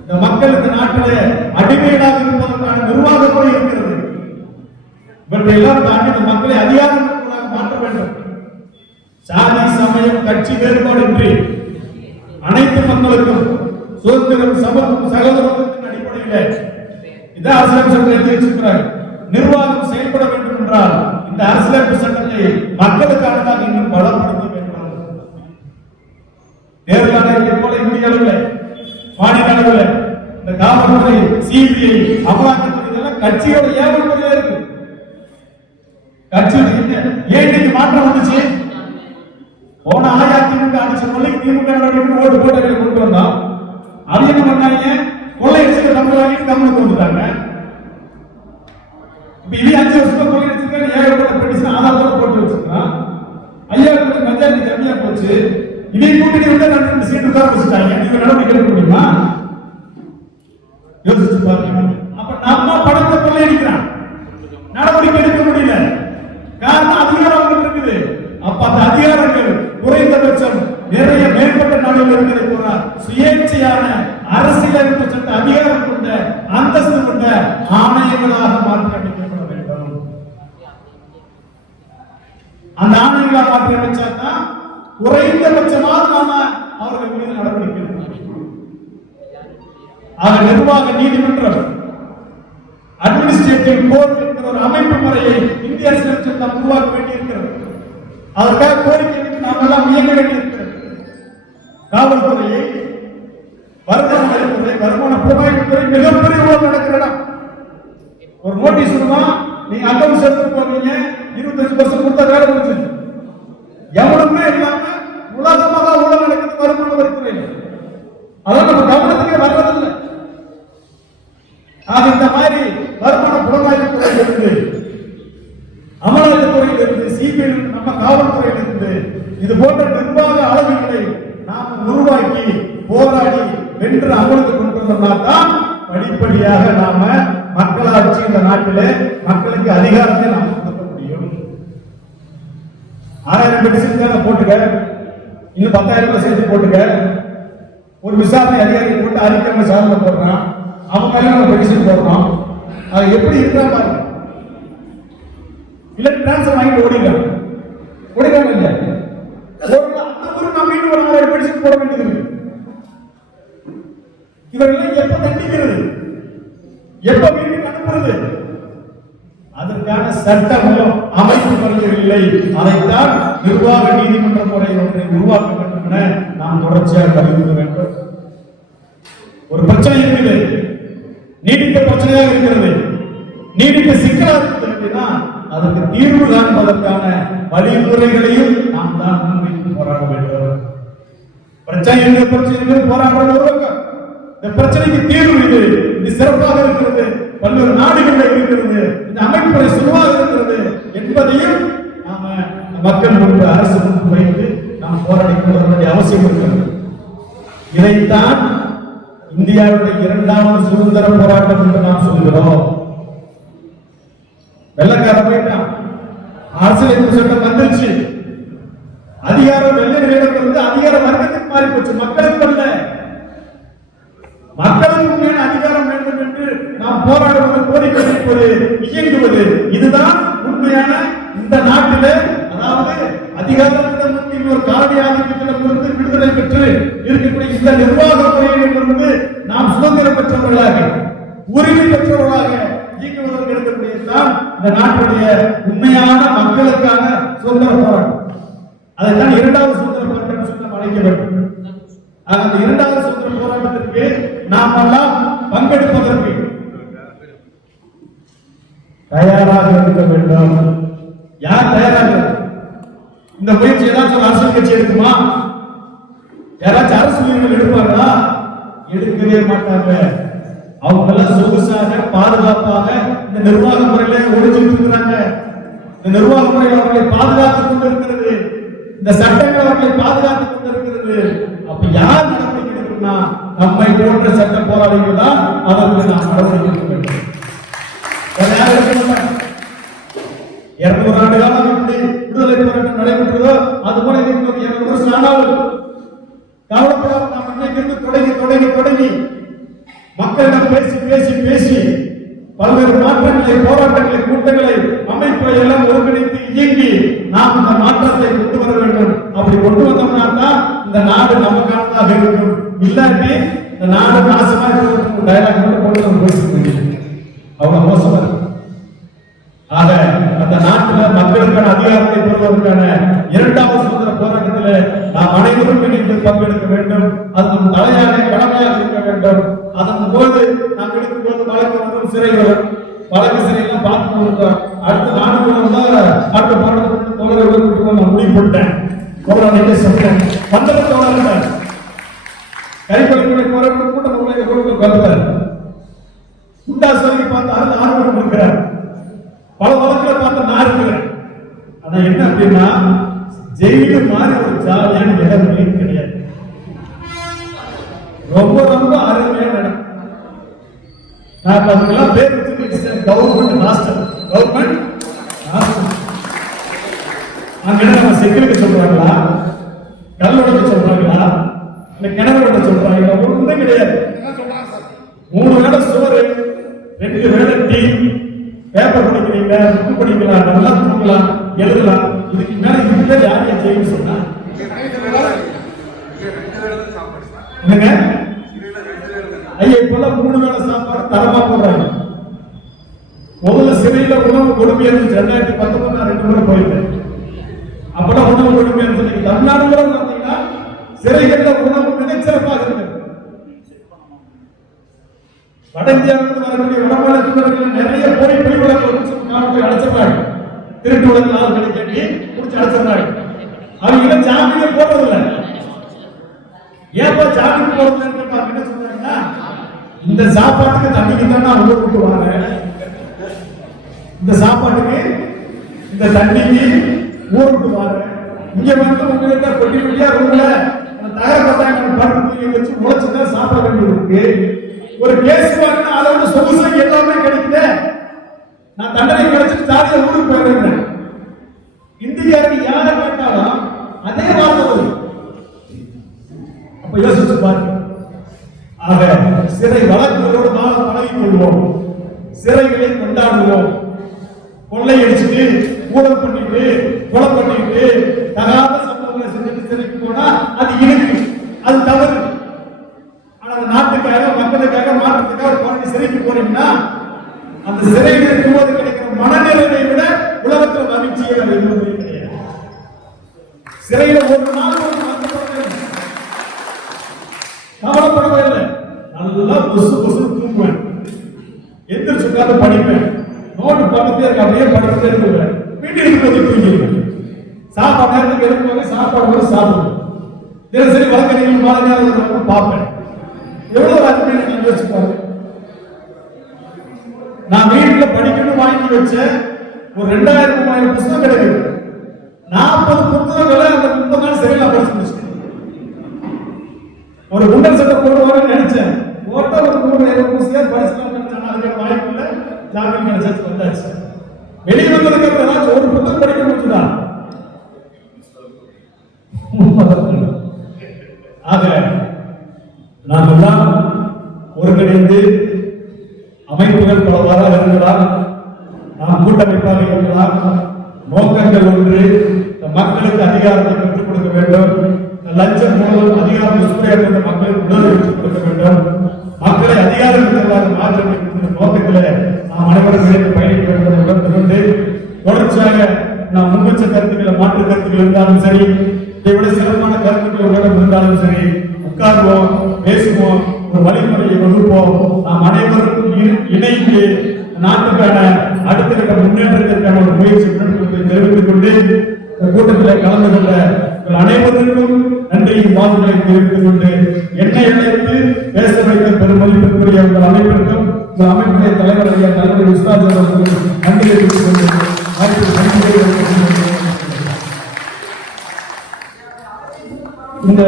இந்த மக்கள் இந்த நாட்டிலே அடிமைகளாக இருப்பதற்கான நிர்வாக முறை இருக்கிறது. இவற்றையெல்லாம் தாண்டி இந்த மக்களை அதிகாரமாக மாற்ற வேண்டும். சாதி சமயம் கட்சி வேறுபாடின்றி அனைத்து மக்களுக்கும் சுதந்திரம், சமத்துவம், சகோதரத்தின் அடிப்படையில் இந்த அரசியலமைப்பு சட்டத்தை எழுதி வச்சிருக்கிறார். நிர்வாகம் செயல்பட வேண்டும் என்றால் இந்த அரசியலமைப்பு சட்டத்தை மக்களுக்கானதாக இன்னும் பலப்படுத்த வேண்டும். தேர்தல் ஆணையத்தை போல இந்திய அளவில், மாநில அளவில் இந்த காவல்துறை, சிபிஐ, அமலாக்கத்துறை இதெல்லாம் கட்சியோட ஏவல் முறையா இருக்கு. கட்சி ஏன் இன்னைக்கு மாற்றம் வந்துச்சு? போன அதிமுக அடிச்ச கொள்ளை திமுக நடவடிக்கை ஓட்டு போட்டவர்களை கொண்டு வந்தோம். அது என்ன பண்ணாங்க? கொள்ளையடிச்சு தமிழ் வாங்கிட்டு தமிழுக்கு வந்துட்டாங்க. இப்ப இதே 5 வருஷத்துல கொள்ளையடிச்சிருக்காங்க, ஏகப்பட்ட பெட்டிஷன் ஆதாரத்தோட போட்டு வச்சிருக்கான். 5000 பஞ்சாயத்து கம்மியா போச்சு. இதே கூட்டணி வந்து 2 சீட்டு உட்கார வச்சுட்டாங்க. நீங்க நடவடிக்கை எடுக்க முடியுமா? யோசிச்சு பாருங்க. அப்ப நம்ம பணத்தை கொள்ளையடிக்கிறான், நடவடிக்கை எடுக்க முடியல. காரணம் அதிகாரம் இருக்குது. அப்ப அந்த அதிகாரங்கள் குறைந்தபட்சம் நிறைய மேம்பட்ட நாடுகள் இருக்கிற சுயேட்சையான அரசியலமைப்பு சட்ட அதிகாரம் கொண்ட அந்தஸ்து கொண்ட ஆணையங்களாக மாற்றியமைக்கப்பட வேண்டும். அந்த ஆணையங்களாக மாற்றியமைச்சாதான் குறைந்தபட்சமாக நாம அவர்கள் மீது நடவடிக்கை எடுக்கணும். ஆக நிர்வாக நீதிமன்றம், அட்மினிஸ்ட்ரேட்டிவ் கோர்ட் என்கிற ஒரு அமைப்பு முறையை இந்திய அரசியலமைப்பு நாம் உருவாக்க வேண்டியிருக்கிறது. அதற்காக கோரிக்கை நாம் எல்லாம் இயங்க வேண்டியிருக்கிறது. காவல்துறையை, வருமான வரித்துறை, வருமான புலனாய்வுத்துறை மிகப்பெரிய ஊழல் நடக்கிற இடம். ஒரு நோட்டீஸ் வருமா, நீங்க அக்கௌண்ட் சேர்த்து போவீங்க, 25% கொடுத்தா வேலை முடிச்சு. எவனுமே இல்லாம உலகமாக ஊழல் நடக்குது வருமான வரித்துறையில். அதான் நம்ம கவனத்துக்கே வர்றதில்லை. ஆக இந்த மாதிரி வருமான புலனாய்வுத்துறையிலிருந்து, அமலாக்கத்துறையிலிருந்து, சிபிஐ, நம்ம காவல்துறையிலிருந்து இது போன்ற நிர்வாக அளவுகளை நாம் உருவாக்கி போராடி வென்று அமலுக்கு கொண்டு வந்தோம்னால்தான் படிப்படியாக நாம மக்களாட்சி இந்த நாட்டிலே மக்களுக்கு அதிகாரத்தை நாம் கொடுக்க முடியும். 6000 பெட்டிஷன் போட்டுக்க, இன்னும் 10,000 சேர்த்து போட்டுக்க. ஒரு விசாரணை அதிகாரி போட்டு அறிக்கை சாதனை போடுறான், அவங்க மேல நம்ம பெட்டிஷன் போடுறோம். அது எப்படி இருக்கா பாருங்க. இல்ல டிரான்ஸ்ஃபர் வாங்கிட்டு ஓடிடுறாங்க இல்லையா? அந்த ஊருக்கு நான் மீண்டும் ஒரு 6 மெடிசன் போட வேண்டியது இருக்கு. இவர்கள் எப்ப தண்டிக்கிறது, எப்ப வீட்டுக்கு அனுப்புறது? அதற்கான சட்டங்களும் அமைப்பு வருவதில்லை. அதைத்தான் நிர்வாக நீதிமன்ற முறை ஒன்றை உருவாக்க வேண்டும் என நாம் தொடர்ச்சியாக வலியுறுத்த வேண்டும். ஒரு பிரச்சனை இருக்குது, நீடித்த பிரச்சனையாக இருக்கிறது, நீடித்த சிக்கலாக இருக்கிறது அப்படின்னா அதற்கு தீர்வு காண்பதற்கான வழிமுறைகளையும் நாம் தான் முன்வைத்து போராட வேண்டும். பிரச்சனை போராடுறது இந்த பிரச்சனைக்கு தீர்வு இது சிறப்பாக இருக்கிறது, பல்வேறு நாடுகளில் இருக்கிறது, இந்த அமைப்புகளை சுருவாக இருக்கிறது என்பதையும் நாம மக்கள் முன்பு அரசு முன்பு வைத்து நாம் போராடி கொள்ள அவசியம் இருக்கிறது. இதைத்தான் இந்தியாவுடைய 2வது சுதந்திர போராட்டம் என்று நாம் சொல்கிறோம். வெள்ளக்கார போயிட்டான், அரசியலமைப்பு சட்டம் வந்துருச்சு, அதிகாரம் வெள்ளையிலிருந்து அதிகார வர்க்கத்துக்கு மாறி போச்சு, மக்களுக்கு அல்ல. மக்களுக்கு உண்மையான அதிகாரம் வேண்டும் என்று நாம் போராடுவது, கோரிக்கை வைப்பது, இயங்குவது, இதுதான் உண்மையான இந்த நாட்டிலே, அதாவது அதிகாரத்திடமிருந்து இன்னொரு காரடி ஆதிக்கத்திடமிருந்து விடுதலை பெற்று இருக்கக்கூடிய இந்த நிர்வாக முறையிலிருந்து நாம் சுதந்திரம் பெற்றவர்களாக, உரிமை பெற்றவர்களாக இயங்குவதற்கு எடுக்கக்கூடியதுதான் இந்த நாட்டுடைய உண்மையான மக்களுக்கான சுதந்திர போராட்டம். அதைத்தான் 2வது சுதந்திர போராட்டம் சொல்லி நாம் அழைக்க வேண்டும். அந்த 2வது சுதந்திர போராட்டத்திற்கு நாம் எல்லாம் பங்கெடுப்பதற்கு தயாராக இருக்க வேண்டும். யார் தயாராக? இந்த முயற்சி ஏதாச்சும் அரசியல் கட்சி எடுக்குமா? யாராச்சும் அரசு உரிமைகள் எடுப்பாங்களா? எடுக்கவே மாட்டாங்க. அவங்க எல்லாம் சொகுசாக பாதுகாப்பாக இந்த நிர்வாக முறையில ஒழிச்சிட்டு இருக்கிறாங்க. இந்த நிர்வாக முறையில் அவர்களை பாதுகாத்துக் கொண்டிருக்கிறது, இந்த சட்டங்கள் அவர்களை பாதுகாத்துக் கொண்டிருக்கிறது. அப்ப யார் நடவடிக்கை எடுக்கணும்னா நம்மை போன்ற சட்ட போராளிகள் தான் அவர்களை நாம் நடவடிக்கை எடுக்க வேண்டும். 200 ஆண்டு காலம் எப்படி விடுதலை போராட்டம் நடைபெற்றதோ அது போல 200 வருஷம் ஆனாலும் கவலைப்படாத நாம் இன்னைக்கு தொடங்கி மக்களிடம் பேசி பல்வேறு மாற்றங்களை, போராட்டங்களை, கூட்டங்களை, அமைப்புகளை எல்லாம் ஒருங்கிணைத்து இயங்கி நாம் இந்த மாற்றத்தை கொண்டு வர வேண்டும். அப்படி கொண்டு வந்தோம்னா தான் இந்த நாடு நமக்கானதாக இருக்கும். இல்லாட்டி இந்த நாடு நாசமா இருக்கிறது டயலாக் மட்டும் பேசிட்டு அவ்வளவு மோசமா இருக்கு. ஆக அந்த நாட்டில் மக்களுக்கான அதிகாரத்தை பெறுவதற்கான 2வது சுதந்திர போராட்டத்தில் நாம் அனைவரும் இணைந்து பங்கெடுக்க வேண்டும். அது நம் தலையாக கடமையாக இருக்க வேண்டும். அதன் போது நாம் எடுக்கும் போது வழக்கு சிறை வரும், வழக்கு சிறையெல்லாம் பார்த்து கொடுத்தோம். அடுத்த நாடுகளும் அடுத்த போராட்டத்துக்கு தொடர்பு நான் முடிவு போட்டேன். சொல்றேன் வந்தது தொடர்ந்தார் கைப்பற்றி போராட்ட கூட்டம் கருத்தார் குண்டாசோகி பார்த்து அது ஆர்வம் இருக்கிறார். பல வழக்குல பார்த்து நான் இருக்கிறேன். ஆனா என்ன அப்படின்னா ஜெயிலு மாதிரி ஒரு ஜாலியான இடம் கிடையாது. ரொம்ப அருமையான இடம். நான் அதுக்கெல்லாம் பேர் வச்சு கவர்மெண்ட் ஹாஸ்டல். அங்க நம்ம செக்யூரிட்டி சொல்றாங்களா, கல்லோட சொல்றாங்களா, இல்ல கிணறு சொல்றாங்களா? ஒண்ணுமே கிடையாது. 3 வேளை சோறு, 2 வேளை டீ, பேப்பர் படிக்கிறீங்க, புக்கு படிக்கலாம், நல்லா தூங்கலாம், எழுதலாம். இதுக்கு மேல இதுல யாரையும் செய்ய சொன்னா என்னங்க ஐயா? இப்பெல்லாம் 3 வேளை சாப்பாடு தரமா போடுறாங்க. முதல்ல சிறையில உணவு கொடுமை இருந்துச்சு. 2019 நான் 2 முறை போயிருந்தேன். அப்பெல்லாம் உணவு கொடுமை இருந்துச்சு. தமிழ்நாடு கூட பார்த்தீங்கன்னா சிறைகள்ல உணவு மிகச்சிறப்பாக இருக்கு. வட இந்தியாவிலிருந்து வரக்கூடிய வடமாநிலத்தில் நிறைய போய் வழக்கு அடைச்சிடறாங்க. திருட்டு வழக்கு ஆளுகளை கேட்டு குடிச்சு அடைச்சிடறாங்க. அவங்க ஜாமீனே போடுறதில்லை. ஏப்பா ஜாமீன் போடுறதுன்னு என்ன சொல்றாங்கன்னா, இந்த சாப்பாட்டுக்கு தண்ணிக்கு தான் நான் ஊர் விட்டு வரேன், இந்த சாப்பாட்டுக்கு இந்த தண்ணிக்கு ஊர் விட்டு வரேன், இங்க வந்து உங்ககிட்ட கொட்டி கொட்டியா ரூம்ல தயாரப்பட்டாங்க படுத்து வச்சு முளைச்சுதான் சாப்பிட வேண்டியது இருக்கு. ஒரு கேஸ் வாங்கினா அதோட சொகுசு எல்லாமே கிடைக்குது. நான் தண்டனை கிடைச்சிட்டு ஜாலியா ஊருக்கு போயிடுறேன். இந்தியாவுக்கு யாரை கேட்டாலும் அதே வார்த்தை. அப்ப யோசிச்சு பாருங்க. ஆக சிறை வழக்குகளோடு நாள பழகிக் கொள்வோம். சிறைகளை கொண்டாடுவோம். கொள்ளையடிச்சுட்டு ஊழல் பண்ணிட்டு கொலை பண்ணிட்டு தகாத சம்பவங்களை செஞ்சுட்டு சிறைக்கு போனா அது இருக்கு, அது தவறு. ஆனா அந்த நாட்டுக்காக மக்களுக்காக மாற்றத்துக்காக ஒரு சிறைக்கு போனீங்கன்னா அந்த சிறையில் இருக்கும்போது கிடைக்கிற மனநிலையை விட உலகத்தில் மகிழ்ச்சியை கிடையாது. சிறையில ஒரு நாள் கவலைப்படவே இல்லை, நல்லா பொசு பொசு தூங்குவேன், எந்திரிச்சு உட்கார்ந்து படிப்பேன், நோட்டு பக்கத்தே இருக்க அப்படியே படிச்சுட்டே இருக்குவேன், வீட்டில் இருக்கும்போது தூங்கிடுவேன். சாப்பாடு நேரத்துக்கு எடுக்கும்போது சாப்பாடு கூட சாப்பிடுவேன். தினசரி வழக்கறிஞர்கள் மாலை நேரம் பார்ப்பேன். எவ்வளவு அருமையான நீங்க யோசிப்பாரு. நான் வீட்டுல படிக்கணும் வாங்கி வச்சேன் ஒரு 2000-3000 புத்தகம் கிடைக்குது. 40 புத்தகங்களை அந்த 30 நாள் சரியா படிச்சு முடிச்சேன். ஒரு குண்டல் சட்டை போடுவாங்கன்னு நினைச்சேன், ஓட்ட ஒரு 300 புத்தகம் படிச்சுலாம் நினைச்சேன். அதுக்கு வாய்ப்பு இல்லை, ஜாமீன் கிடைச்சாச்சு, வந்தாச்சு. வெளியே வந்ததுக்கு அப்புறம் ஒரு புத்தகம் படிக்க முடிச்சுதான். ஆக நாம் எல்லாம் ஒருங்கிணைந்து அமைப்புகள் பலவாறாக இருக்கலாம், நாம் கூட்டமைப்பாக இருக்கலாம். நோக்கங்கள் ஒன்று, மக்களுக்கு அதிகாரத்தை பெற்றுக் கொடுக்க வேண்டும். லஞ்சம் மூலம் அதிகாரம் சுமையாற்ற மக்களுக்கு உணர்வு பெற்றுக் கொடுக்க வேண்டும். மக்களை அதிகாரத்திற்கு மாற்றம் நோக்கத்தில் நாம் அனைவரும் இணைந்து பயணிக்க வேண்டும் என்பதை கொண்டு தொடர்ச்சியாக நாம் முன்வச்ச கருத்துக்களை மாற்று கருத்துக்கள் இருந்தாலும் சரி, இதை விட சிறப்பான கருத்துக்கள் இருந்தாலும் சரி, உட்கார்வோம், பேசுவோம், ஒரு வழிமுறையை வகுப்போம். நாம் அனைவரும் இணைந்து நாட்டுக்கான அடுத்த கட்ட முன்னேற்றத்திற்கான ஒரு முயற்சி தெரிவித்துக் கொண்டு கூட்டத்தில் கலந்து கொண்ட அனைவருக்கும் நன்றியின் வாழ்த்துக்களை தெரிவித்துக் கொண்டு என்னை அழைத்து பேச வைத்த பெருமதிப்பிற்குரிய உங்கள் அமைப்பிற்கும் உங்கள் அமைப்புடைய தலைவருடைய தலைவர் விஸ்வாஸ் அவர்களுக்கு நன்றி தெரிவித்துக் கொண்டு இந்த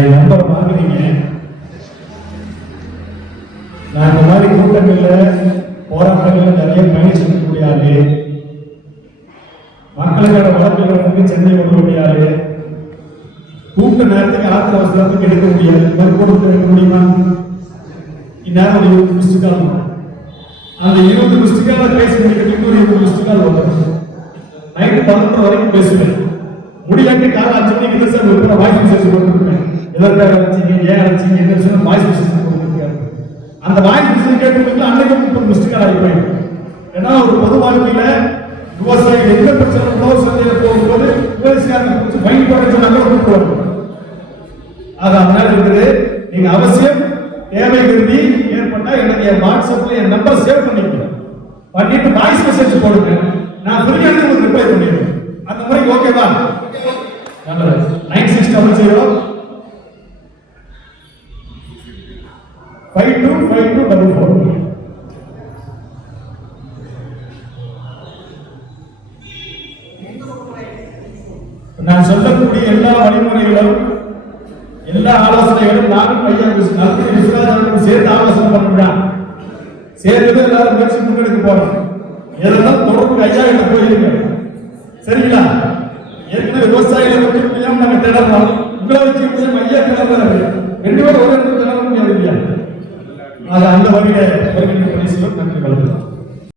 என் நம்பர் வாங்கினீங்க. நான் இந்த மாதிரி கூட்டங்கள்ல போராட்டங்கள்ல நிறைய பயணிச்சிருக்கக்கூடிய ஆளு, மக்களுக்கான வழக்குகளுக்கு சென்னை வரக்கூடிய ஆளு, கூட்ட நேரத்துக்கு ஆத்திர அவசரத்துக்கு எடுக்க முடியாது. கூட்டத்தில் எடுக்க முடியுமா? இந்நேரம் 20 மிஸ்டு கால், அந்த 20 மிஸ்டு கால் பேச முடியாது. இன்னொரு 20 மிஸ்டு கால் வரும். நைட்டு 11 வரைக்கும் பேசுவேன். முடியாட்டி காலை 5 மணிக்கு பேச ஒரு வாய்ஸ் மெசேஜ் கொடுத்துருக்கேன். எதற்காக அழைச்சிங்க, ஏன் அழைச்சிங்க, என்ன விஷயம் வாய்ஸ் மெசேஜ் கொடுத்துருக்காரு. அந்த வாய்ஸ் மெசேஜ் கேட்கறதுக்கு அன்னைக்கு 30 மிஸ்டு கால் ஆகி போயிடும். ஏன்னா ஒரு பொது வாழ்க்கையில விவசாயிகள் எந்த பிரச்சனை உழவு சந்தையில போகும்போது விவசாயிகள் மைண்ட் குறைஞ்சனால கூப்பிடுவாங்க. அது அதனால இருக்குது. நீங்க அவசியம் தேவை கருதி ஏற்பட்டா என்னுடைய வாட்ஸ்அப்ல என் நம்பர் சேவ் பண்ணிக்கணும், பண்ணிட்டு வாய்ஸ் மெசேஜ் போடுங்க. நான் ஃப்ரீயா உங்களுக்கு ரிப்ளை பண்ணிடுவேன். அந்த மாதிரி ஓகேவா? நல்லது. 9600 525244. நான் சொல்லக்கூடிய எல்லா வழிமுறைகளும் எல்லா ஆலோசனைகளும் நானும் ஐயா விஸ்வநாதனுக்கும் சேர்த்து ஆலோசனை பண்ணுறேன். சேர்த்து எல்லாரும் முயற்சி முன்னெடுக்க போறோம். எதெல்லாம் தொடர்பு ஐயா கிட்ட போயிருங்க, சரிங்களா? ஏற்கனவே விவசாயிகளை பற்றி முடியாம நாங்க தேடலாம். உங்களை வச்சு ஐயா கிளம்புறாரு, 2 பேரும் ஒரு இடத்துல தேட முடியாது இல்லையா? அது அந்த வகையை நன்றி வளர்க்கலாம்.